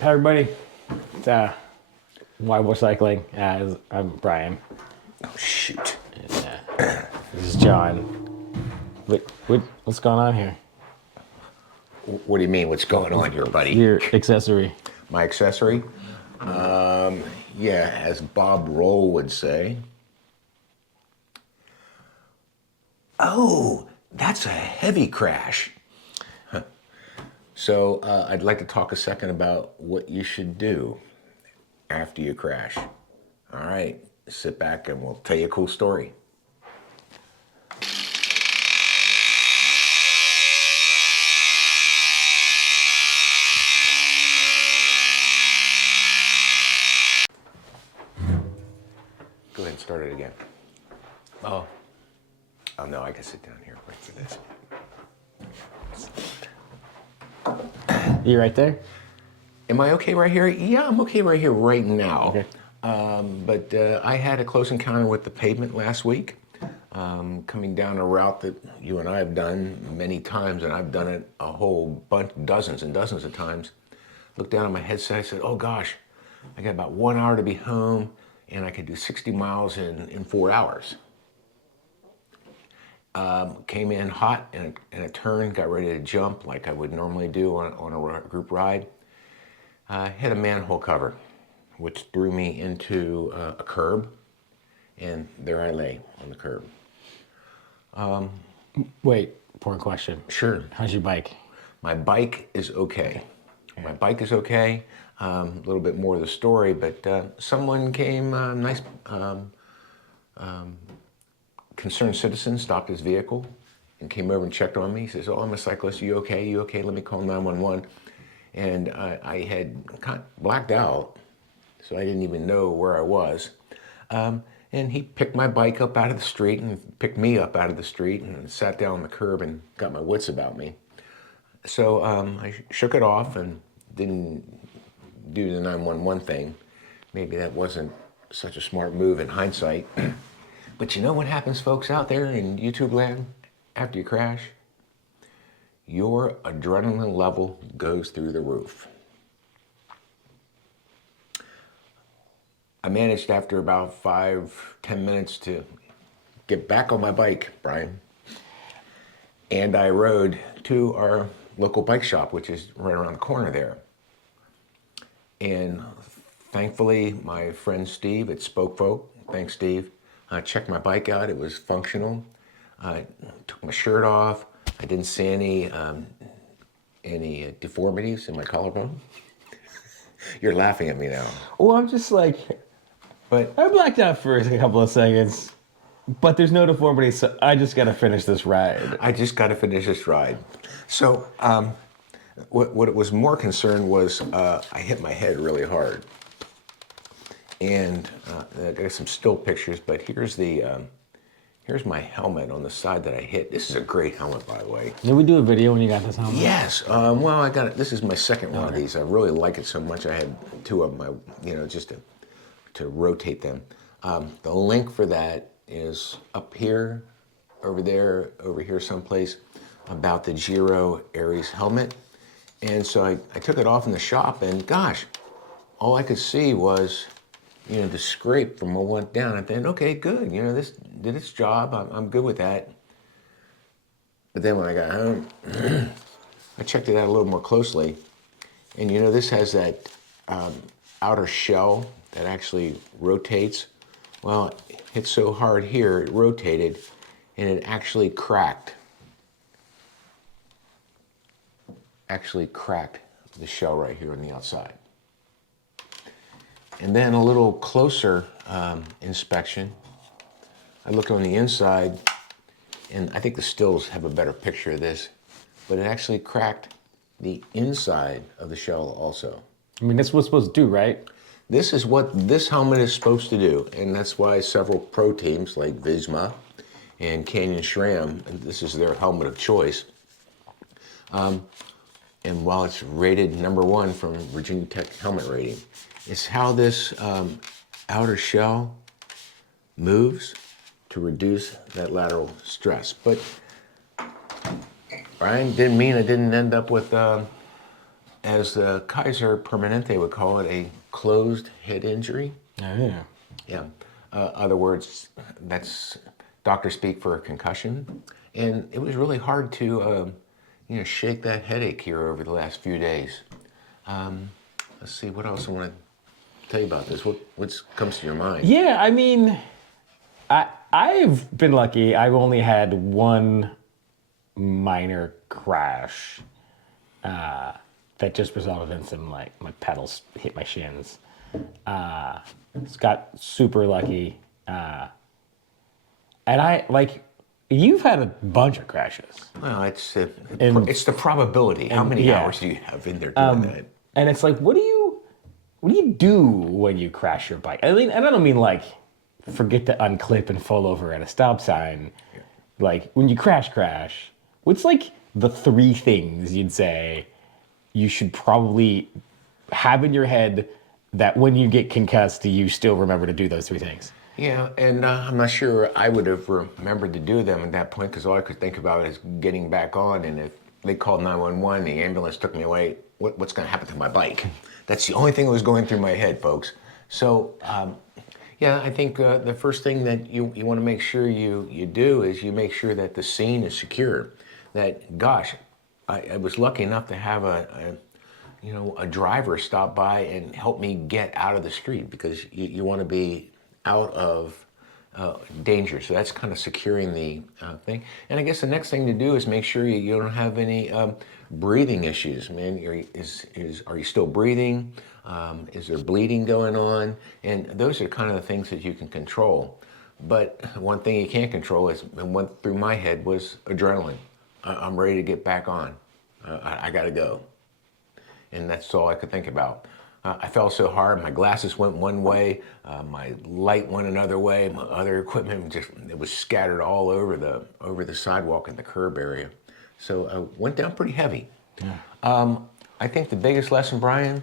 Hi everybody, it's Wild Cycling. I'm Brian. Oh, shoot. This is John. What's going on here? What do you mean, what's going on here, buddy? Your accessory. My accessory? Yeah, as Bob Roll would say. Oh, that's a heavy crash. So I'd like to talk a second about what you should do after you crash. All right, sit back and we'll tell you a cool story. Go ahead and start it again. Oh, Oh no, I can sit down here wait for this. you right there? Am I okay right here? Yeah, I'm okay right here right now. Okay. But I had a close encounter with the pavement last week, coming down a route that you and I have done many times, and I've done it a whole bunch, dozens and dozens of times. Looked down at my headset, I said, oh gosh, I got about 1 hour to be home, and I could do 60 miles in 4 hours. Came in hot in a turn, got ready to jump like I would normally do on a group ride. Hit a manhole cover, which threw me into a curb, and there I lay on the curb. Wait, important question. Sure. How's your bike? My bike is okay. My bike is okay. A little bit more of the story, but someone came, nice concerned citizen, stopped his vehicle and came over and checked on me. He says, oh, I'm a cyclist. You okay? You okay? Let me call 911. And I had kind of blacked out, so I didn't even know where I was. And he picked my bike up out of the street and picked me up out of the street and sat down on the curb and got my wits about me. So I shook it off and didn't do the 911 thing. Maybe that wasn't such a smart move in hindsight. But you know what happens, folks, out there in YouTube land after you crash? Your adrenaline level goes through the roof. I managed after about 5-10 minutes to get back on my bike, Brian. And I rode to our local bike shop, which is right around the corner there. And thankfully, my friend Steve at Spoke Folk, thanks Steve, checked my bike out. It was functional. I took my shirt off. I didn't see any deformities in my collarbone. You're laughing at me now. Well, I'm just like, But I blacked out for a couple of seconds, but there's no deformity, so I just gotta finish this ride. I just got to finish this ride. So what it was more concerned was I hit my head really hard. And I got some still pictures, but here's my helmet on the side that I hit. This is a great helmet, by the way. Did we do a video when you got this helmet? Yes. Well, I got it. This is my second one of these. I really like it so much. I had two of them, just to rotate them. The link for that is up here, over there, over here someplace, about the Giro Aries helmet. And so I took it off in the shop, and gosh, all I could see was, the scrape from what went down. I thought, okay, good. This did its job. I'm good with that. But then when I got home, I checked it out a little more closely. And this has that outer shell that actually rotates. Well, it hit so hard here, it rotated, and it actually cracked. Actually cracked the shell right here on the outside. And then a little closer inspection, I look on the inside, and I think the stills have a better picture of this, but it actually cracked the inside of the shell also. I mean, that's what it's supposed to do, right? This is what this helmet is supposed to do, and that's why several pro teams like Visma and Canyon SRAM, this is their helmet of choice. And while it's rated #1 from Virginia Tech Helmet Rating, it's how this outer shell moves to reduce that lateral stress. But Brian, didn't mean I didn't end up with as the Kaiser Permanente would call it, a closed head injury. Oh, yeah. Yeah. Other words, that's doctor speak for a concussion. And it was really hard to, shake that headache here over the last few days. Let's see, what else I want to tell you about this. What comes to your mind? Yeah, I mean, I've been lucky. I've only had one minor crash that just resulted in some like my pedals hit my shins. It's got super lucky, and I like you've had a bunch of crashes, Well, it's the probability. How many yeah. hours do you have in there doing that? and it's like what do you do when you crash your bike? I mean, and I don't mean like forget to unclip and fall over at a stop sign. Like when you crash, what's like the three things you'd say you should probably have in your head that when you get concussed, you still remember to do those three things? Yeah, and I'm not sure I would have remembered to do them at that point because all I could think about is getting back on. And if they called 911, the ambulance took me away, what's going to happen to my bike? That's the only thing that was going through my head, folks. So, yeah, I think the first thing that you want to make sure you do is you make sure that the scene is secure. That, gosh, I was lucky enough to have a driver stop by and help me get out of the street because you want to be out of danger. So that's kind of securing the thing. And I guess the next thing to do is make sure you don't have any breathing issues. Man, are you still breathing? Is there bleeding going on? And those are kind of the things that you can control. But one thing you can't control is, and went through my head, was adrenaline. I'm ready to get back on. I got to go. And that's all I could think about. I fell so hard, my glasses went one way, my light went another way, my other equipment it was scattered all over the sidewalk and the curb area. So I went down pretty heavy. Yeah. I think the biggest lesson, Brian,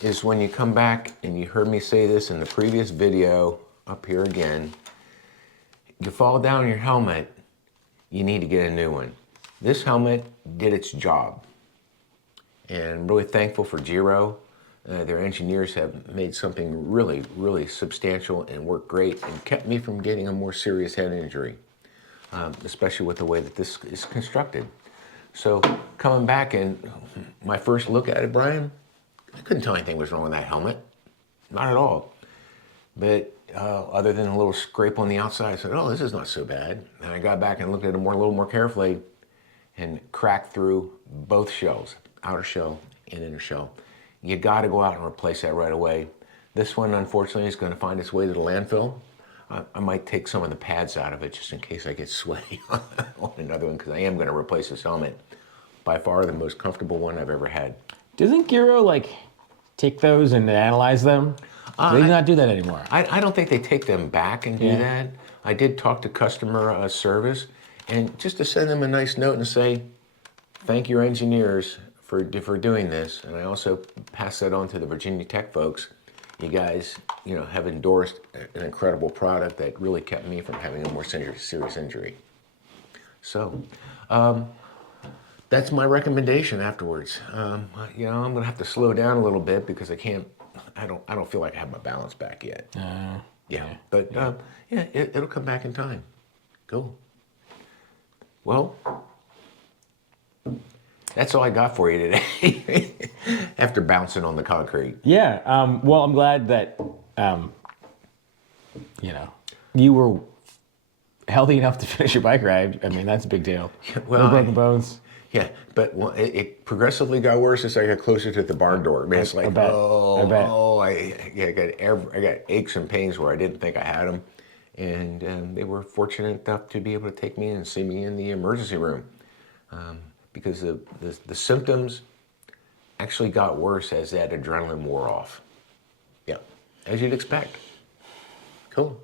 is when you come back, and you heard me say this in the previous video, up here again, you fall down on your helmet, you need to get a new one. This helmet did its job. And I'm really thankful for Giro. Their engineers have made something really, really substantial and worked great and kept me from getting a more serious head injury, especially with the way that this is constructed. So coming back and my first look at it, Brian, I couldn't tell anything was wrong with that helmet. Not at all. But other than a little scrape on the outside, I said, oh, this is not so bad. And I got back and looked at it a little more carefully and cracked through both shells. Outer shell and inner shell. You got to go out and replace that right away. This one, unfortunately, is going to find its way to the landfill. I might take some of the pads out of it just in case I get sweaty on another one, because I am going to replace this helmet. By far the most comfortable one I've ever had. Doesn't Giro like take those and analyze them? They do not do that anymore. I don't think they take them back and do that. I did talk to customer service, and just to send them a nice note and say, thank your engineers for doing this. And I also pass that on to the Virginia Tech folks. You guys, have endorsed an incredible product that really kept me from having a more serious injury. So, that's my recommendation afterwards. I'm gonna have to slow down a little bit because I don't feel like I have my balance back yet. But it'll come back in time. Cool. Well, that's all I got for you today. After bouncing on the concrete. Yeah. Well, I'm glad that you were healthy enough to finish your bike ride. I mean, that's a big deal. Well, no broken bones. Yeah, but it progressively got worse as I got closer to the barn door. Man, it's like, I bet. I got aches and pains where I didn't think I had them, and they were fortunate enough to be able to take me in and see me in the emergency room, because the symptoms actually got worse as that adrenaline wore off. Yeah, as you'd expect. Cool.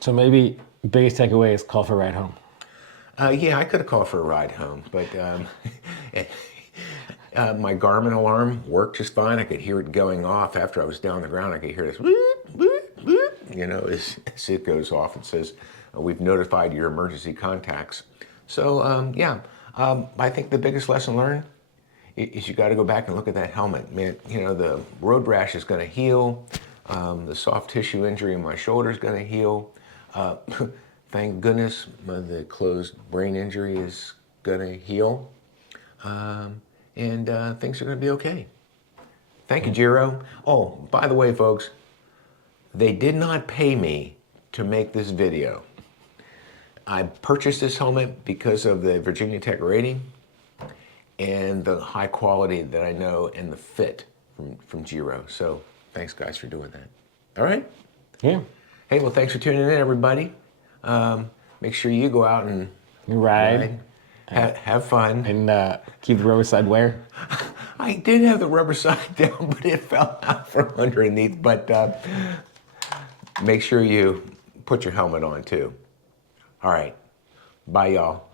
So maybe the biggest takeaway is call for a ride home. Yeah, I could have called for a ride home, but my Garmin alarm worked just fine. I could hear it going off after I was down on the ground. I could hear this, whoop, whoop, whoop, as it goes off. It says, we've notified your emergency contacts. So, I think the biggest lesson learned is you got to go back and look at that helmet, man. You know, the road rash is going to heal. The soft tissue injury in my shoulder is going to heal. Thank goodness the closed brain injury is going to heal. And things are going to be okay. Thank you, Jiro. Oh, by the way, folks, they did not pay me to make this video. I purchased this helmet because of the Virginia Tech rating and the high quality that I know and the fit from Jiro. So thanks, guys, for doing that. All right? Yeah. Hey, well, thanks for tuning in, everybody. Make sure you go out and Ride. have fun. And keep the roadside wear. I did have the rubber side down, but it fell out from underneath. But make sure you put your helmet on, too. All right. Bye, y'all.